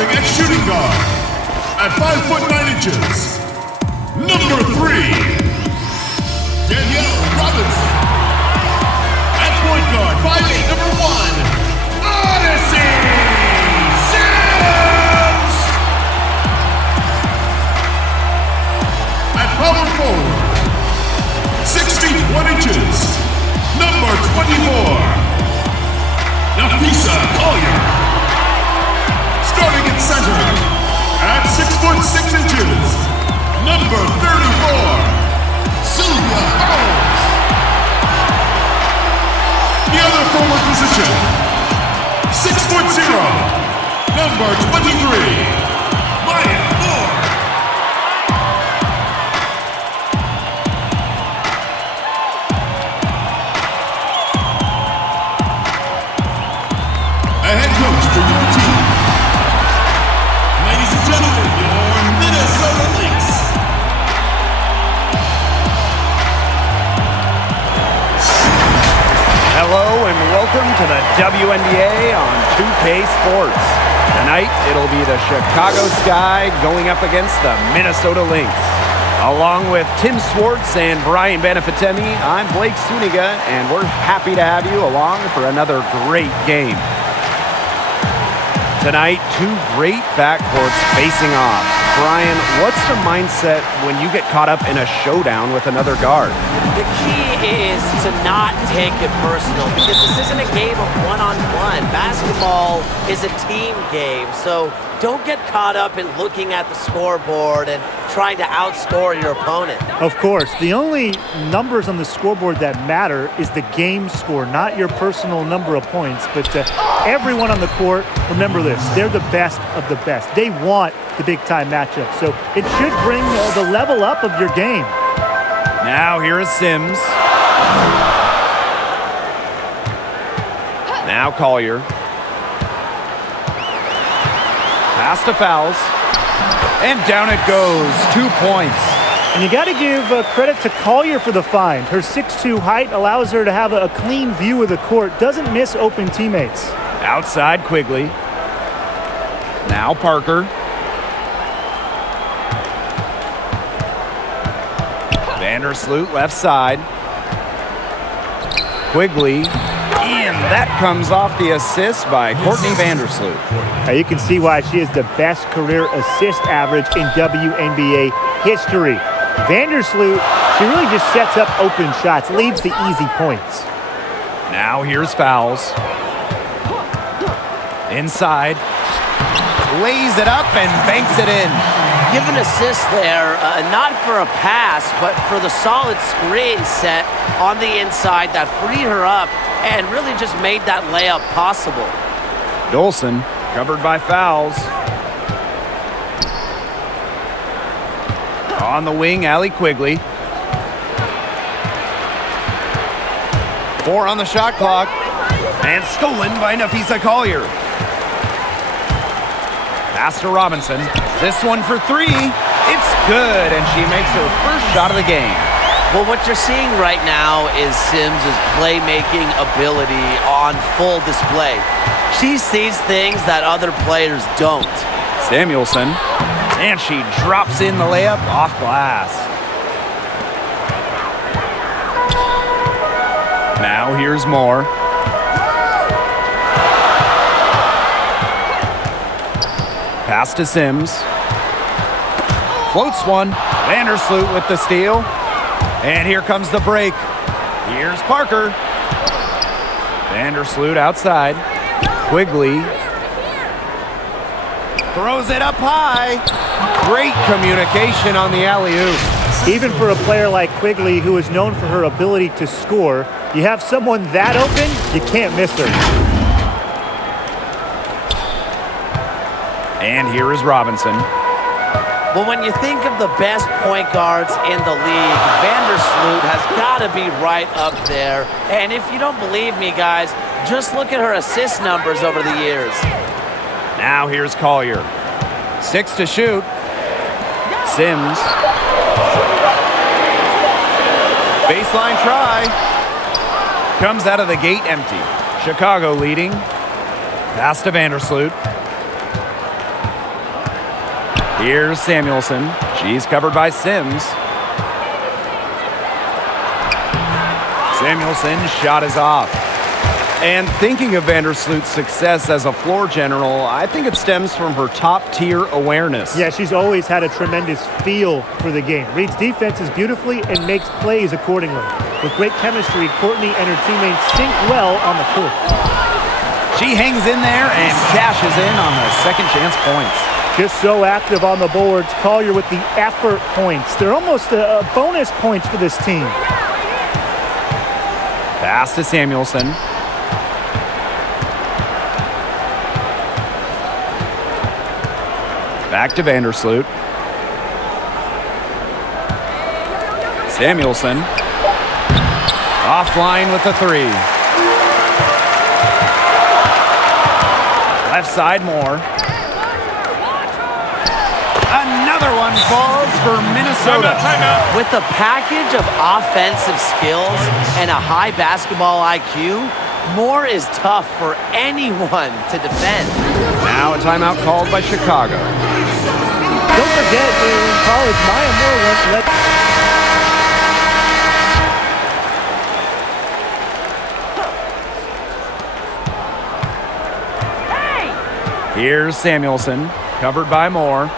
Starting at shooting guard, at 5 foot 9 inches, number 3, Danielle Robinson. At point guard, 5'8", number 1, Odyssey Sims. At power forward, 6 feet 1 inches, number 24, Nafisa Collier. Starting at center, at 6 foot 6 inches, number 34, Sylvia Howells. The other forward position, 6'0", number 23, Maya Moore. A head coach for your team. Ladies and gentlemen, your Minnesota Lynx. Hello and welcome to the WNBA on 2K Sports. Tonight, it'll be the Chicago Sky going up against the Minnesota Lynx. Along with Tim Swartz and Brian Benefitemi, I'm Blake Suniga, and we're happy to have you along for another great game. Tonight, two great backcourts facing off. Brian, what's the mindset when you get caught up in a showdown with another guard? The key is to not take it personal because this isn't a game of one-on-one. Basketball is a team game, so don't get caught up in looking at the scoreboard and trying to outscore your opponent. Of course, the only numbers on the scoreboard that matter is the game score, not your personal number of points. But everyone on the court, remember this, they're the best of the best. They want the big-time matchup, so it should bring the level up of your game. Now here is Sims. Now Collier. Pass to Fowles. And down it goes. 2 points. And you got to give credit to Collier for the find. Her 6'2" height allows her to have a clean view of the court. Doesn't miss open teammates. Outside Quigley. Now Parker. Vandersloot left side. Quigley. And that comes off the assist by Courtney Vandersloot. Now you can see why she is the best career assist average in WNBA history. Vandersloot, she really just sets up open shots, leaves the easy points. Now here's Fowles. Inside. Lays it up and banks it in. Give an assist there, not for a pass, but for the solid screen set on the inside that freed her up and really just made that layup possible. Dolson covered by Fowles. On the wing, Allie Quigley. 4 on the shot clock. And stolen by Nafisa Collier. Pass to Robinson. This one for 3. It's good, and she makes her first shot of the game. Well, what you're seeing right now is Sims' playmaking ability on full display. She sees things that other players don't. Samuelson, and she drops in the layup off glass. Now here's Moore. Pass to Sims. Floats one. Vandersloot with the steal. And here comes the break. Here's Parker. Vandersloot outside. Quigley. Throws it up high. Great communication on the alley-oop. Even for a player like Quigley, who is known for her ability to score, you have someone that open, you can't miss her. And here is Robinson. Well, when you think of the best point guards in the league, Vandersloot has got to be right up there. And if you don't believe me, guys, just look at her assist numbers over the years. Now here's Collier. 6 to shoot. Sims. Baseline try. Comes out of the gate empty. Chicago leading. Pass to Vandersloot. Here's Samuelson. She's covered by Sims. Samuelson's shot is off. And thinking of Vandersloot's success as a floor general, I think it stems from her top-tier awareness. Yeah, she's always had a tremendous feel for the game. Reads defenses beautifully and makes plays accordingly. With great chemistry, Courtney and her teammates sync well on the court. She hangs in there and cashes in on the second chance points. Just so active on the boards. Collier with the effort points. They're almost a bonus points for this team. Pass to Samuelson. Back to Vandersloot. Samuelson. Offline with the three. Left side more. Another one falls for Minnesota. Timeout. With a package of offensive skills and a high basketball IQ, Moore is tough for anyone to defend. Now a timeout called by Chicago. Don't forget, in college, Maya Moore once led. Here's Samuelson, covered by Moore.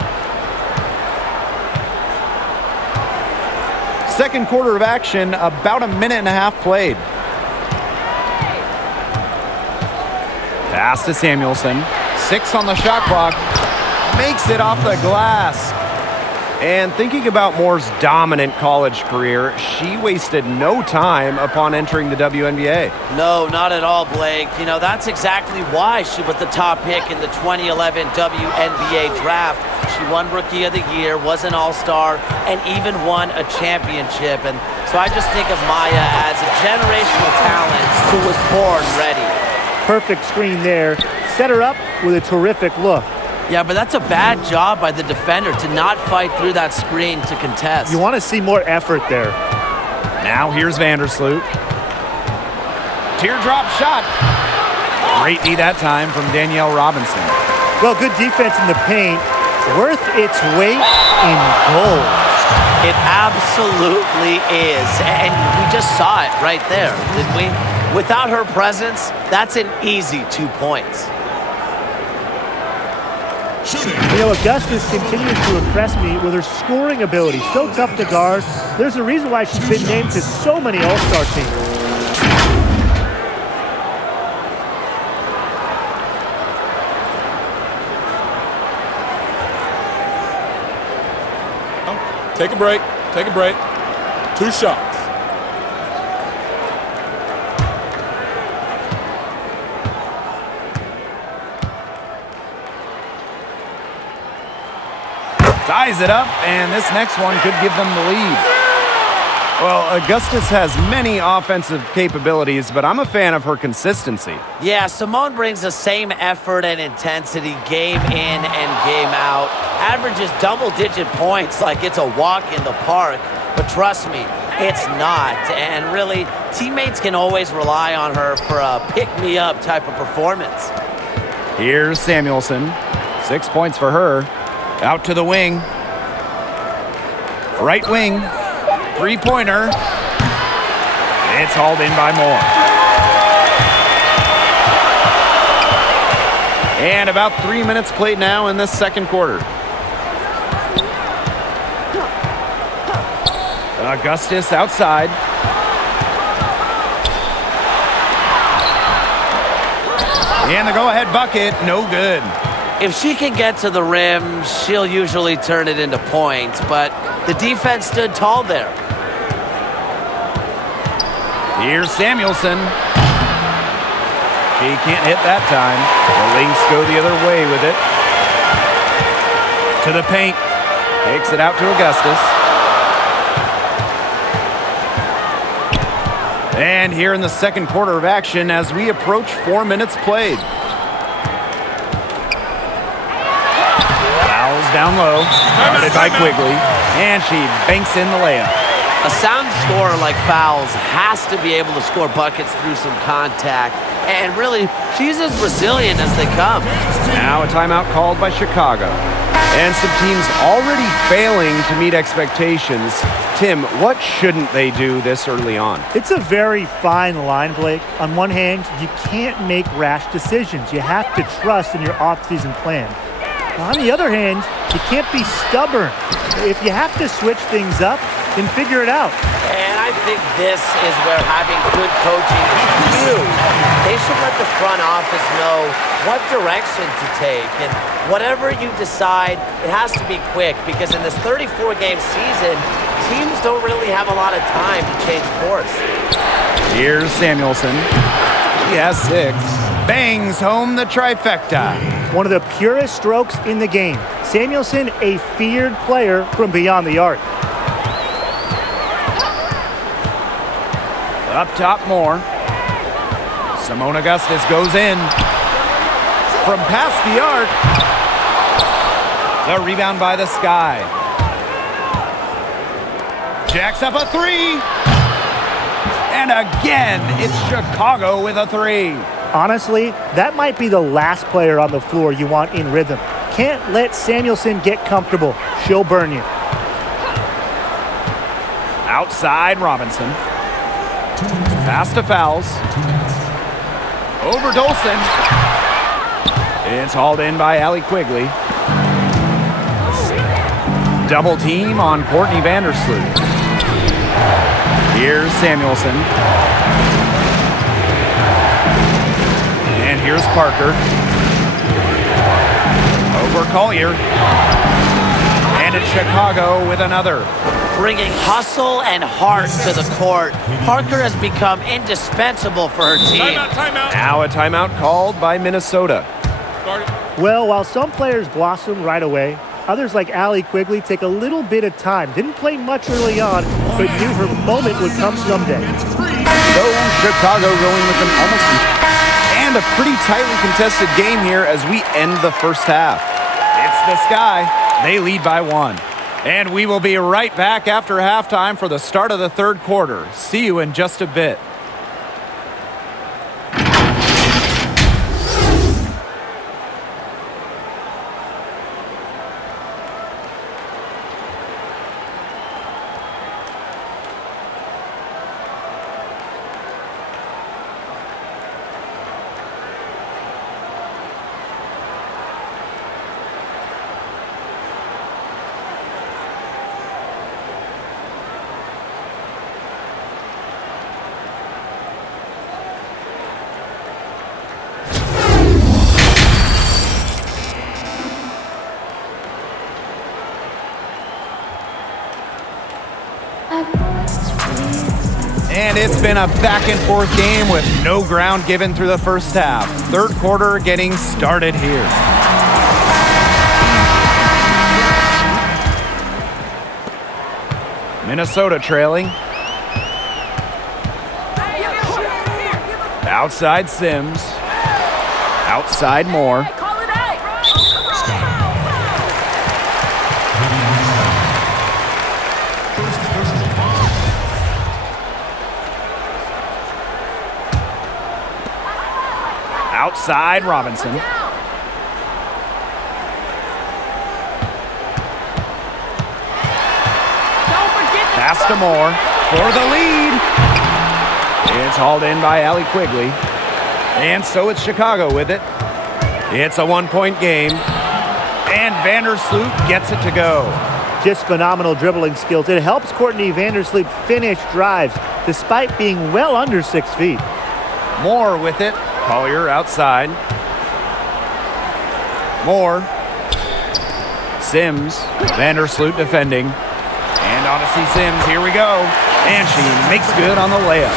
Second quarter of action, about a minute and a half played. Pass to Samuelson. 6 on the shot clock. Makes it off the glass. And thinking about Moore's dominant college career, she wasted no time upon entering the WNBA. No, not at all, Blake. You know, that's exactly why she was the top pick in the 2011 WNBA draft. She won Rookie of the Year, was an All-Star, and even won a championship. And so I just think of Maya as a generational talent who was born ready. Perfect screen there. Set her up with a terrific look. Yeah, but that's a bad job by the defender to not fight through that screen to contest. You want to see more effort there. Now here's Vandersloot. Teardrop shot. Great D that time from Danielle Robinson. Well, good defense in the paint. Worth its weight in gold. It absolutely is. And we just saw it right there, didn't we? Without her presence, that's an easy 2 points. You know, Augustus continues to impress me with her scoring ability. So tough to guard. There's a reason why she's been named to so many All-Star teams. Take a break. Take a break. 2 shots. Ties it up, and this next one could give them the lead. Well, Augustus has many offensive capabilities, but I'm a fan of her consistency. Yeah, Simone brings the same effort and intensity game in and game out. Averages double-digit points like it's a walk in the park. But trust me, it's not. And really, teammates can always rely on her for a pick-me-up type of performance. Here's Samuelson. 6 points for her. Out to the wing. Right wing. Three-pointer. It's hauled in by Moore. And about 3 minutes played now in this second quarter. Augustus outside. And the go-ahead bucket, no good. If she can get to the rim, she'll usually turn it into points, but the defense stood tall there. Here's Samuelson. She can't hit that time. The Lynx go the other way with it. To the paint. Takes it out to Augustus. And here in the second quarter of action as we approach 4 minutes played. Fouls down low. Guarded by Quigley. And she banks in the layup. A sound scorer like Fouls has to be able to score buckets through some contact. And really, she's as resilient as they come. Now a timeout called by Chicago. And some teams already failing to meet expectations. Tim, what shouldn't they do this early on? It's a very fine line, Blake. On one hand, you can't make rash decisions. You have to trust in your offseason plan. On the other hand, you can't be stubborn. If you have to switch things up, then figure it out. And I think this is where having good coaching is huge. They should let the front office know what direction to take. And whatever you decide, it has to be quick, because in this 34-game season, teams don't really have a lot of time to change course. Here's Samuelson. He has 6. Bangs home the trifecta. One of the purest strokes in the game. Samuelson, a feared player from beyond the arc. Up top, Moore. Simone Augustus goes in. From past the arc. The rebound by the Sky. Jacks up a 3. And again, it's Chicago with a 3. Honestly, that might be the last player on the floor you want in rhythm. Can't let Samuelson get comfortable. She'll burn you. Outside, Robinson. Pass to Fouls. Over Dolson. It's hauled in by Allie Quigley. Double team on Courtney Vandersloot. Here's Samuelson. And here's Parker. Over Collier. And it's Chicago with another. Bringing hustle and heart to the court. Parker has become indispensable for her team. Timeout. Now a timeout called by Minnesota. Well, while some players blossom right away, others like Allie Quigley take a little bit of time. Didn't play much early on, but knew her moment would come someday. So Chicago going with an almost and a pretty tightly contested game here as we end the first half. It's the Sky. They lead by 1. And we will be right back after halftime for the start of the third quarter. See you in just a bit. And it's been a back-and-forth game with no ground given through the first half. Third quarter getting started here. Minnesota trailing. Outside Sims. Outside Moore. Outside Robinson. Pass to Moore for the lead. It's hauled in by Allie Quigley. And so it's Chicago with it. It's a 1-point game. And Vandersloot gets it to go. Just phenomenal dribbling skills. It helps Courtney Vandersloot finish drives despite being well under 6 feet. Moore with it. Collier outside. Moore. Sims. Vandersloot defending. And Odyssey Sims, here we go. And she makes good on the layup.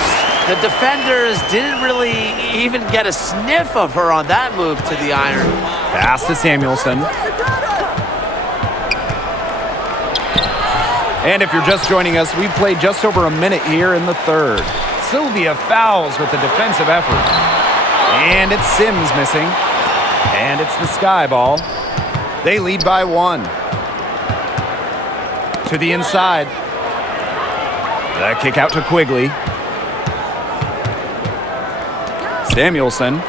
The defenders didn't really even get a sniff of her on that move to the iron. Pass to Samuelson. And if you're just joining us, we've played just over a minute here in the third. Sylvia Fouls with the defensive effort. And it's Sims missing. And it's the Sky ball. They lead by 1. To the inside. The kick out to Quigley. Samuelson.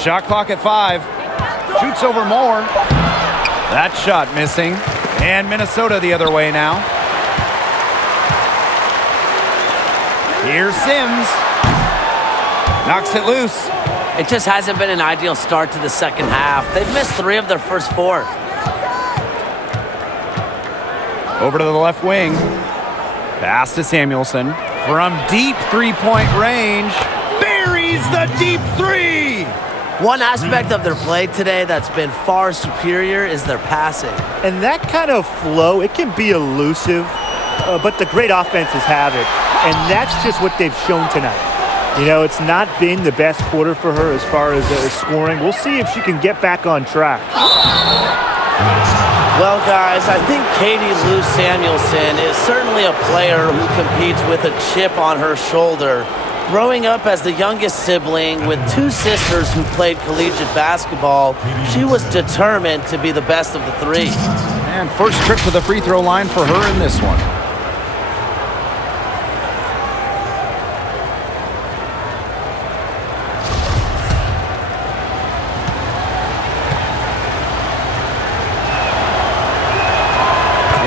Shot clock at 5. Shoots over more. That shot missing. And Minnesota the other way now. Here's Sims. Knocks it loose. It just hasn't been an ideal start to the second half. They've missed 3 of their first 4. Over to the left wing. Pass to Samuelson. From deep three-point range. Buries the deep 3. One aspect of their play today that's been far superior is their passing. And that kind of flow, it can be elusive, but the great offenses have it. And that's just what they've shown tonight. You know, it's not been the best quarter for her as far as scoring. We'll see if she can get back on track. Well, guys, I think Katie Lou Samuelson is certainly a player who competes with a chip on her shoulder. Growing up as the youngest sibling with 2 sisters who played collegiate basketball, she was determined to be the best of the 3. And first trip to the free throw line for her in this one.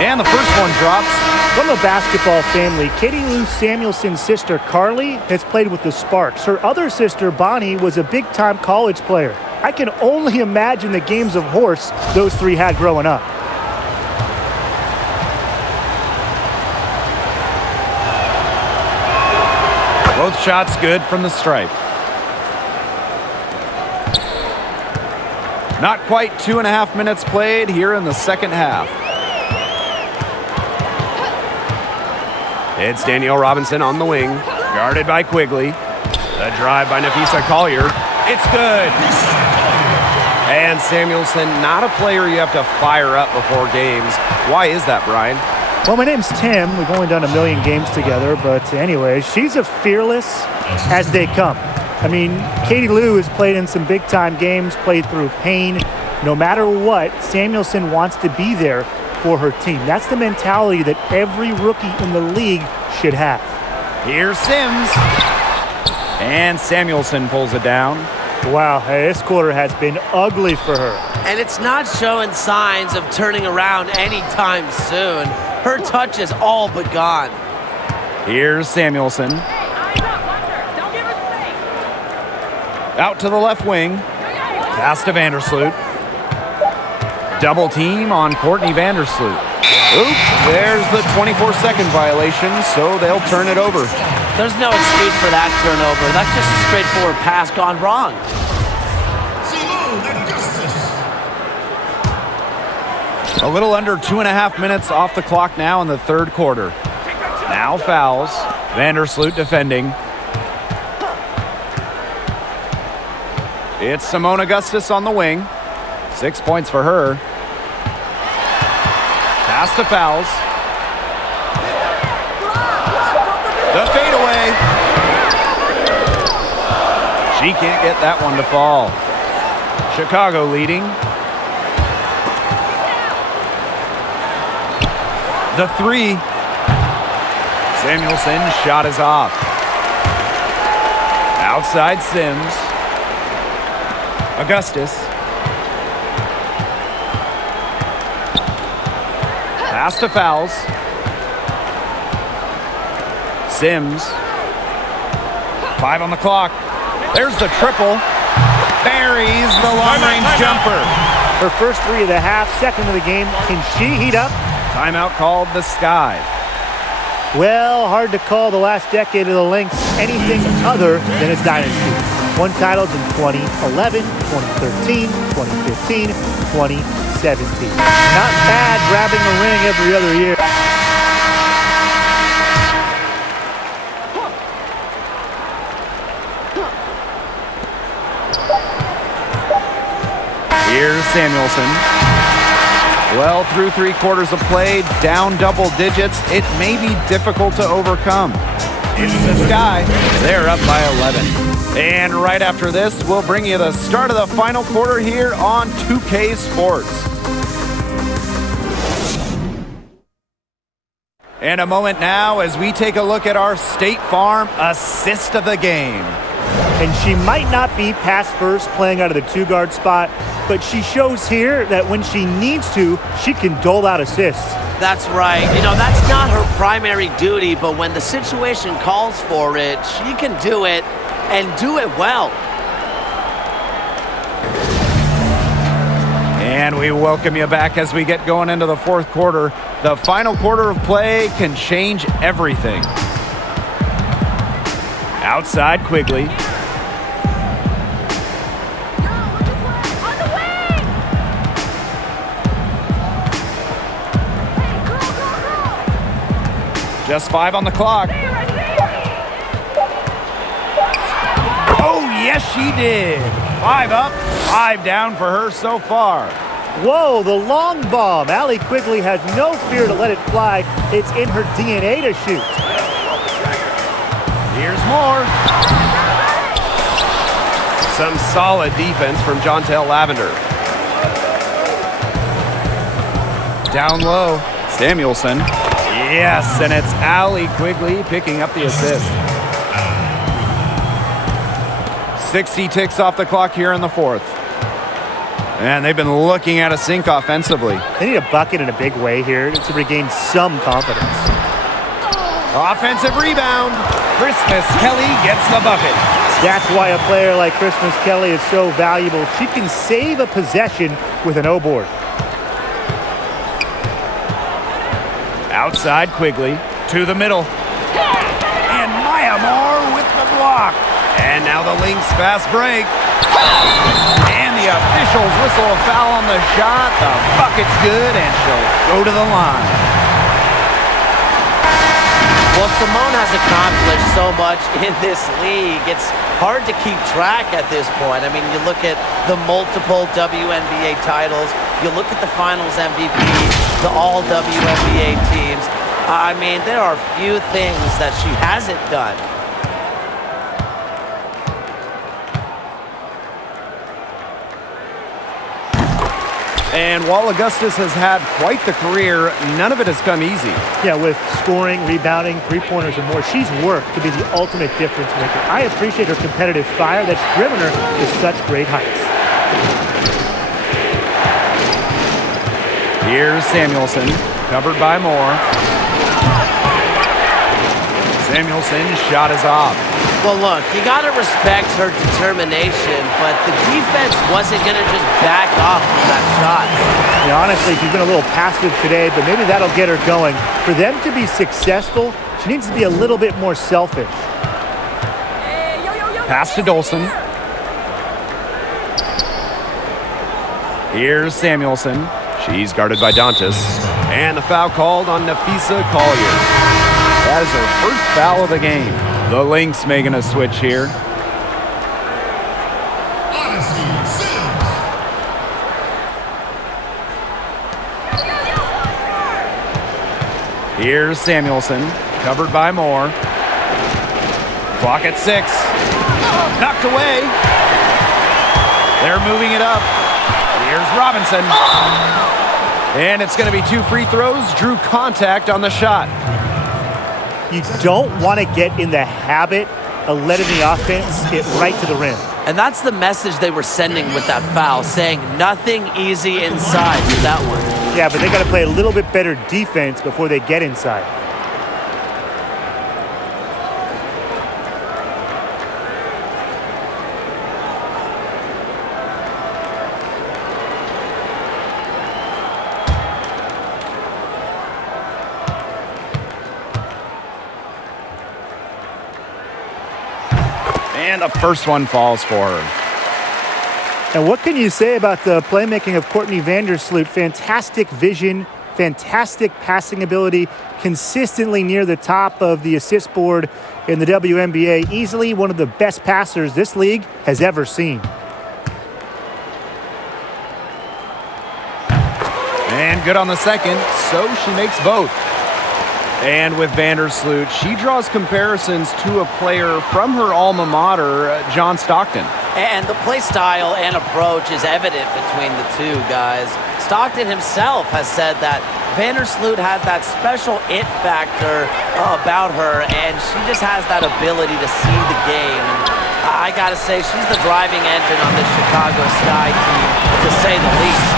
And the first one drops. From a basketball family, Katie Lou Samuelson's sister, Carly, has played with the Sparks. Her other sister, Bonnie, was a big-time college player. I can only imagine the games of horse those 3 had growing up. Both shots good from the stripe. Not quite 2.5 minutes played here in the second half. It's Danielle Robinson on the wing, guarded by Quigley. The drive by Nafisa Collier. It's good. And Samuelson, not a player you have to fire up before games. Why is that, Brian? Well, my name's Tim. We've only done 1 million games together, but anyway, she's as fearless as they come. I mean, Katie Lou has played in some big-time games, played through pain. No matter what, Samuelson wants to be there for her team. That's the mentality that every rookie in the league should have. Here's Sims. And Samuelson pulls it down. Wow, hey, this quarter has been ugly for her. And it's not showing signs of turning around anytime soon. Her touch is all but gone. Here's Samuelson. Out to the left wing. Pass to Vandersloot. Double team on Courtney Vandersloot. Oop, there's the 24-second violation, so they'll turn it over. There's no excuse for that turnover. That's just a straightforward pass gone wrong. A little under 2.5 minutes off the clock now in the third quarter. Now fouls. Vandersloot defending. It's Simone Augustus on the wing. 6 points for her. Pass to fouls. The fadeaway. She can't get that one to fall. Chicago leading. The 3. Samuelson's shot is off. Outside Sims. Augustus. Pass to fouls. Sims. 5 on the clock. There's the triple. Buries the long-range jumper. Her first 3 of the half, second of the game. Can she heat up? Timeout called the Sky. Well, hard to call the last decade of the Lynx anything other than a dynasty. Won titles in 2011, 2013, 2015, 2017. Not bad grabbing a ring every other year. Here's Samuelson. Well, through 3 quarters of play, down double digits, it may be difficult to overcome. It's the Sky. They're up by 11. And right after this, we'll bring you the start of the final quarter here on 2K Sports. And a moment now as we take a look at our State Farm assist of the game. And she might not be pass first playing out of the 2-guard spot, but she shows here that when she needs to, she can dole out assists. That's right. You know, that's not her primary duty, but when the situation calls for it, she can do it and do it well. And we welcome you back as we get going into the fourth quarter. The final quarter of play can change everything. Outside Quigley. Just 5 on the clock. Oh, yes, she did. 5 up, 5 down for her so far. Whoa, the long bomb. Allie Quigley has no fear to let it fly. It's in her DNA to shoot. Here's more. Some solid defense from Jontel Lavender. Down low, Samuelson. Yes, and it's Allie Quigley picking up the assist. 60 ticks off the clock here in the fourth. And they've been looking at a sink offensively. They need a bucket in a big way here to regain some confidence. Offensive rebound. Christmas Kelly gets the bucket. That's why a player like Christmas Kelly is so valuable. She can save a possession with an O-board. Outside Quigley to the middle. And Maya Moore with the block. And now the Lynx fast break. And the officials whistle a foul on the shot. The bucket's good, and she'll go to the line. Well, Simone has accomplished so much in this league. It's hard to keep track at this point. I mean, you look at the multiple WNBA titles, you look at the finals MVP, the all WNBA teams. I mean, there are few things that she hasn't done. And while Augustus has had quite the career, none of it has come easy. Yeah, with scoring, rebounding, three-pointers and more, she's worked to be the ultimate difference maker. I appreciate her competitive fire that's driven her to such great heights. Here's Samuelson, covered by Moore. Samuelson's shot is off. Well, look, you got to respect her determination, but the defense wasn't going to just back off from that shot. Yeah, honestly, she's been a little passive today, but maybe that'll get her going. For them to be successful, she needs to be a little bit more selfish. Pass to Dolson. Here's Samuelson. She's guarded by Dantas. And the foul called on Nafisa Collier. That is her first foul of the game. The Lynx making a switch here. Here's Samuelson, covered by Moore. Clock at 6. Knocked away. They're moving it up. Here's Robinson. And it's going to be 2 free throws. Drew contact on the shot. You don't want to get in the habit of letting the offense get right to the rim. And that's the message they were sending with that foul, saying nothing easy inside with that one. Yeah, but they got to play a little bit better defense before they get inside. And the first one falls for her. And what can you say about the playmaking of Courtney Vandersloot? Fantastic vision, fantastic passing ability, consistently near the top of the assist board in the WNBA. Easily one of the best passers this league has ever seen. And good on the second, so she makes both. And with Vandersloot, she draws comparisons to a player from her alma mater, John Stockton. And the play style and approach is evident between the two guys. Stockton himself has said that Vandersloot has that special it factor about her, and she just has that ability to see the game. And I gotta say, she's the driving engine on this Chicago Sky team, to say the least.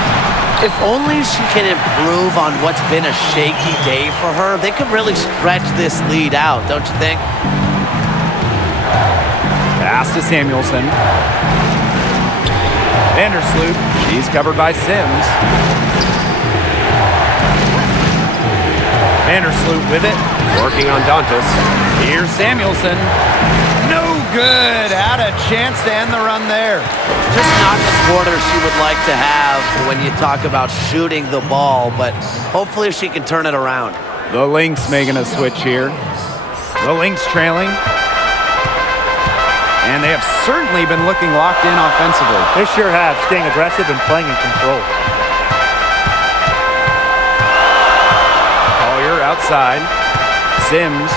If only she can improve on what's been a shaky day for her, they could really stretch this lead out, don't you think? Pass to Samuelson. Vandersloot. She's covered by Sims. Vandersloot with it. Working on Dantas. Here's Samuelson. No good. Had a chance to end the run there. Just not the quarter she would like to have when you talk about shooting the ball, but hopefully she can turn it around. The Lynx making a switch here. The Lynx trailing. And they have certainly been looking locked in offensively. They sure have, staying aggressive and playing in control. Collier outside. Sims.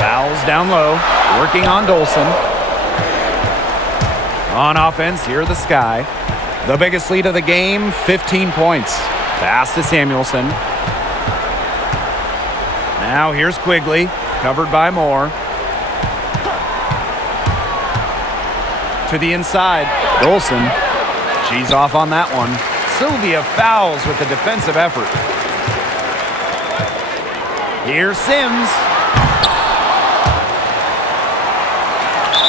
Fouls down low. Working on Dolson. On offense, here the Sky. The biggest lead of the game, 15 points. Pass to Samuelson. Now here's Quigley. Covered by Moore. To the inside. Dolson. She's off on that one. Sylvia fouls with the defensive effort. Here's Sims.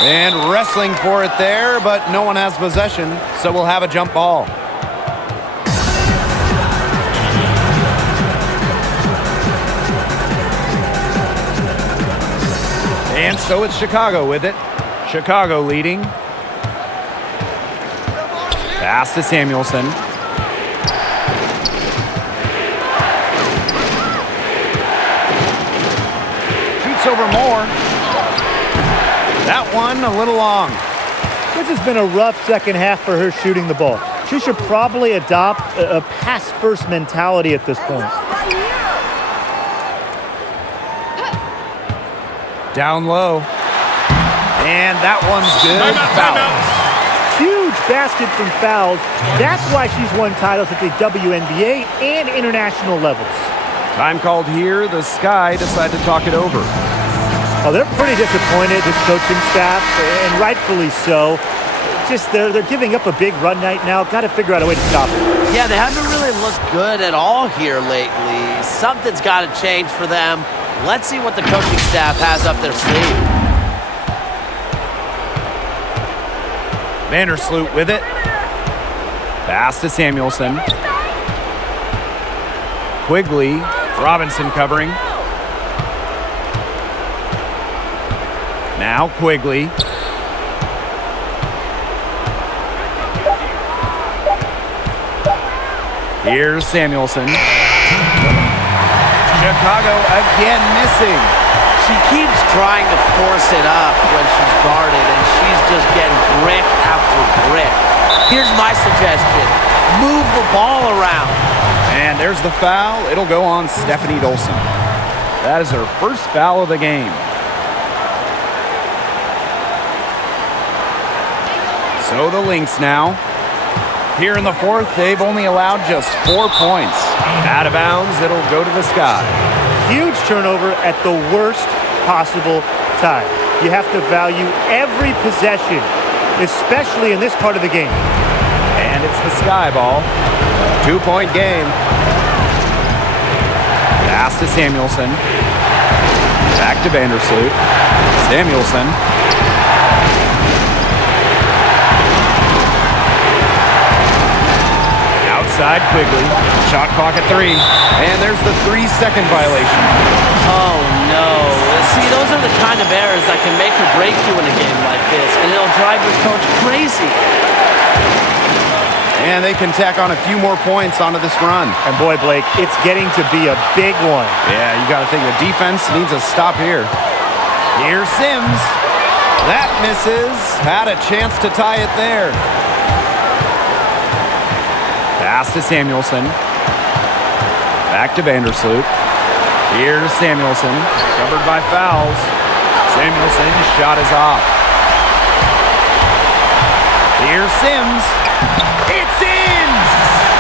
And wrestling for it there, but no one has possession, so we'll have a jump ball. And so it's Chicago with it. Chicago leading. Pass to Samuelson. Shoots over Moore. That one a little long. This has been a rough second half for her shooting the ball. She should probably adopt a pass-first mentality at this point. Down low. And that one's good. Timeout. Huge basket from fouls. That's why she's won titles at the WNBA and international levels. Time called here. The Sky decide to talk it over. Oh, they're pretty disappointed, this coaching staff, and rightfully so. Just they're giving up a big run night now. Got to figure out a way to stop it. Yeah, they haven't really looked good at all here lately. Something's got to change for them. Let's see what the coaching staff has up their sleeve. Vandersloot with it. Pass to Samuelson. Quigley. Robinson covering. Now Quigley. Here's Samuelson. Chicago again missing. She keeps trying to force it up when she's guarded, and she's just getting brick after brick. Here's my suggestion. Move the ball around. And there's the foul. It'll go on Stephanie Dolson. That is her first foul of the game. So the Lynx now. Here in the fourth, they've only allowed just 4 points. Out of bounds, it'll go to the Sky. Huge turnover at the worst possible time. You have to value every possession, especially in this part of the game. And it's the Sky ball. 2-point game. Pass to Samuelson. Back to Vandersloot. Samuelson. Outside Quigley. Shot clock at 3. And there's the 3-second violation. Oh, no. See, those are the kind of errors that can make or break you in a game like this, and it'll drive your coach crazy. And they can tack on a few more points onto this run. And boy, Blake, it's getting to be a big one. Yeah, you got to think the defense needs a stop here. Here's Sims. That misses. Had a chance to tie it there. Pass to Samuelson. Back to Vandersloot. Here's Samuelson. Covered by fouls. Samuelson's shot is off. Here's Sims. It's in!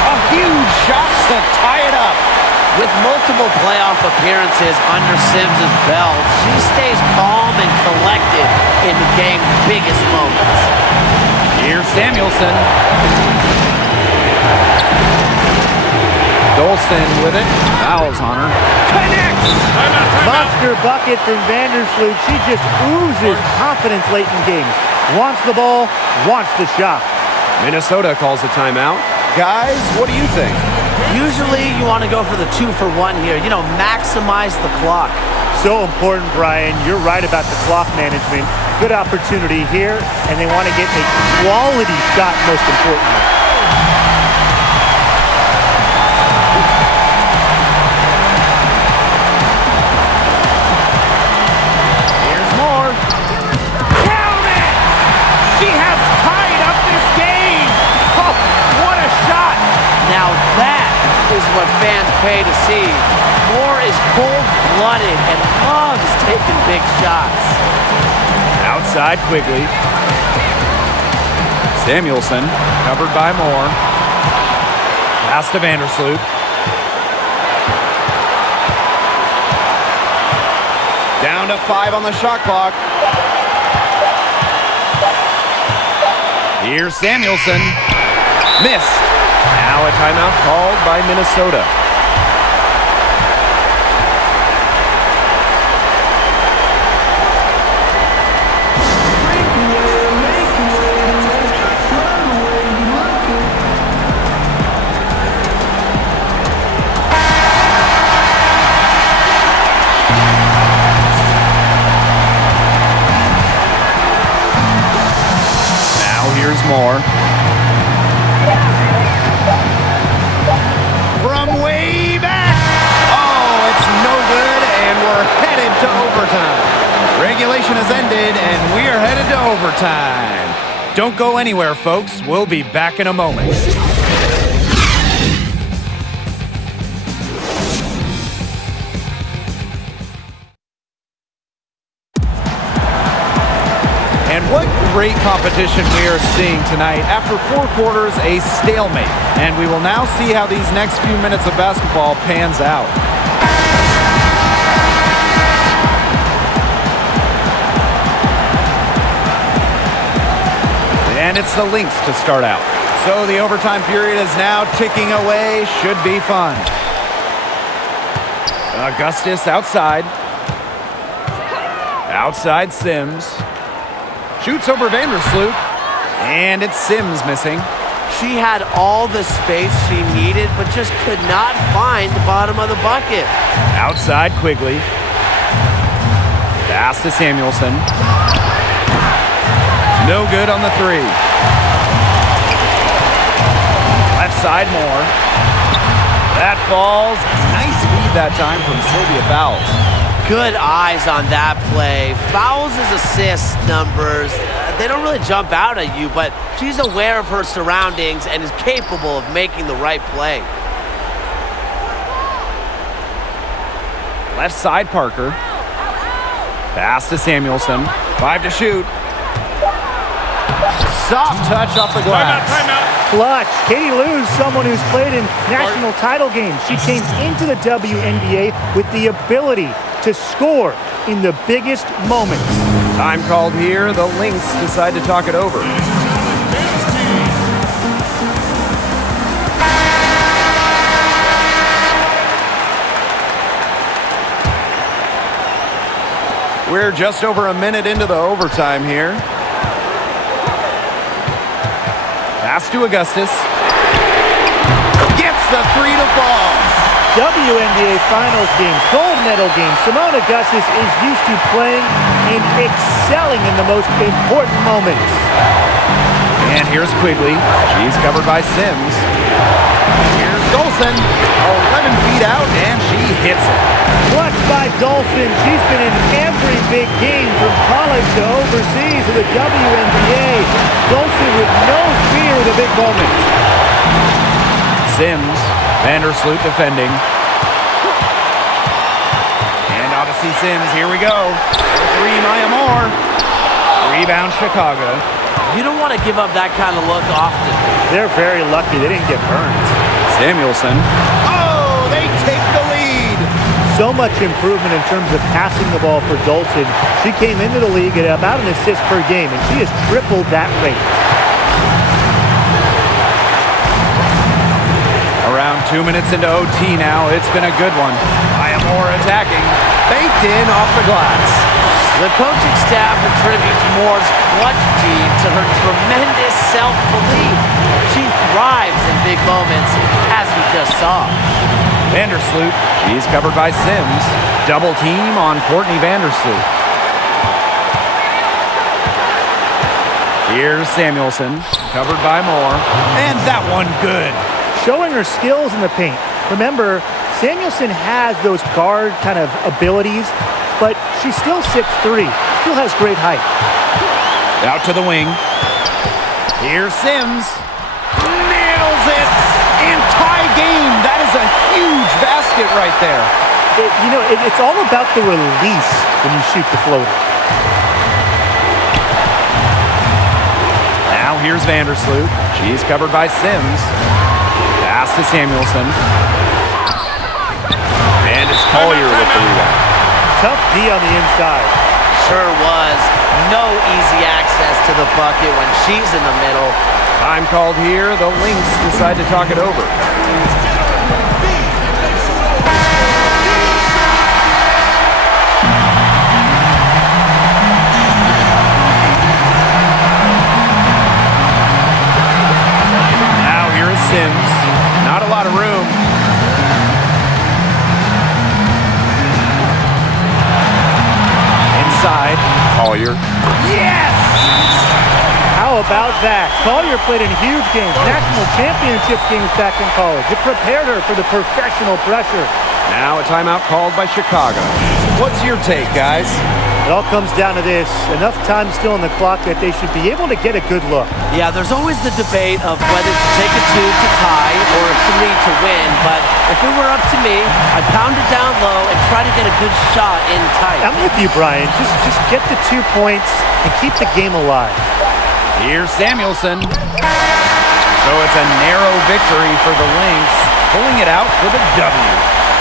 A huge shot to tie it up. With multiple playoff appearances under Sims' belt, she stays calm and collected in the game's biggest moments. Here's Samuelson. Dolson with it. Fouls on her. Connects! Monster bucket from Vandersloot. She just oozes confidence late in games. Wants the ball, wants the shot. Minnesota calls a timeout. Guys, what do you think? Usually you want to go for the 2-for-1 here. You know, maximize the clock. So important, Brian. You're right about the clock management. Good opportunity here, and they want to get a quality shot most importantly. Now that is what fans pay to see. Moore is cold-blooded and loves taking big shots. Outside Quigley. Samuelson covered by Moore. Pass to Vandersloot. Down to 5 on the shot clock. Here's Samuelson. Missed. Now a timeout called by Minnesota. Now here's Moore. From way back. Oh, it's no good, and we're headed to overtime. Regulation has ended, and we are headed to overtime. Don't go anywhere, folks. We'll be back in a moment. And what great competition we are seeing tonight. After 4 quarters, a stalemate. And we will now see how these next few minutes of basketball pans out. And it's the Lynx to start out. So the overtime period is now ticking away. Should be fun. Augustus outside. Outside Sims. Shoots over Vandersloot. And it's Sims missing. She had all the space she needed, but just could not find the bottom of the bucket. Outside Quigley. Pass to Samuelson. No good on the 3. Left side Moore. That falls. Nice feed that time from Sylvia Fowles. Good eyes on that play. Fowles' assist numbers, they don't really jump out at you, but she's aware of her surroundings and is capable of making the right play. Left side Parker. Pass to Samuelson. 5 to shoot. Soft touch off the glass. Clutch. Katie Lou's someone who's played in national title games. She came into the WNBA with the ability to score in the biggest moments. Time called here. The Lynx decide to talk it over. We're just over a minute into the overtime here. Pass to Augustus. Gets the 3 to fall. WNBA Finals games, gold medal games. Simone Augustus is used to playing and excelling in the most important moments. And here's Quigley. She's covered by Sims. Here's Dolson. 11 feet out, and she hits it. Clutch by Dolson. She's been in every big game from college to overseas to the WNBA. Dolson with no fear of the big moments. Sims. Vandersloot defending. And Odyssey Sims, here we go. 3, Maya Moore. Rebound Chicago. You don't want to give up that kind of look often. They're very lucky they didn't get burned. Samuelson. Oh, they take the so much improvement in terms of passing the ball for Dolson. She came into the league at about an assist per game, and she has tripled that rate. Around 2 minutes into OT now. It's been a good one. Moore attacking. Banked in off the glass. The coaching staff attributes Moore's clutch gene to her tremendous self-belief. She thrives in big moments, as we just saw. Vandersloot. She's covered by Sims. Double team on Courtney Vandersloot. Here's Samuelson. Covered by Moore. And that one good. Showing her skills in the paint. Remember, Samuelson has those guard kind of abilities, but she's still 6'3", still has great height. Out to the wing. Here's Sims. Nails it. And tie game. That is a huge basket right there. It's all about the release when you shoot the floater. Now here's Vandersloot. She's covered by Sims. Pass to Samuelson. And it's Collier with the rebound. Tough D on the inside. Sure was. No easy access to the bucket when she's in the middle. Time called here. The Lynx decide to talk it over. Now here is Sims. Not a lot of room. Inside. Collier. Yes! How about that? Collier played in huge games, national championship games back in college. It prepared her for the professional pressure. Now a timeout called by Chicago. What's your take, guys? It all comes down to this. Enough time still on the clock that they should be able to get a good look. Yeah, there's always the debate of whether to take a 2 to tie or a 3 to win, but if it were up to me, I'd pound it down low and try to get a good shot in tight. I'm with you, Brian. Just get the 2 points and keep the game alive. Here's Samuelson. So it's a narrow victory for the Lynx, pulling it out for the W.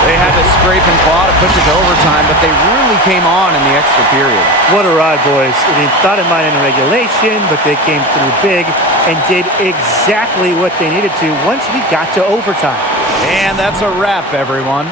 They had to scrape and claw to push it to overtime, but they really came on in the extra period. What a ride, boys. Thought it might in regulation, but they came through big and did exactly what they needed to once we got to overtime. And that's a wrap, everyone.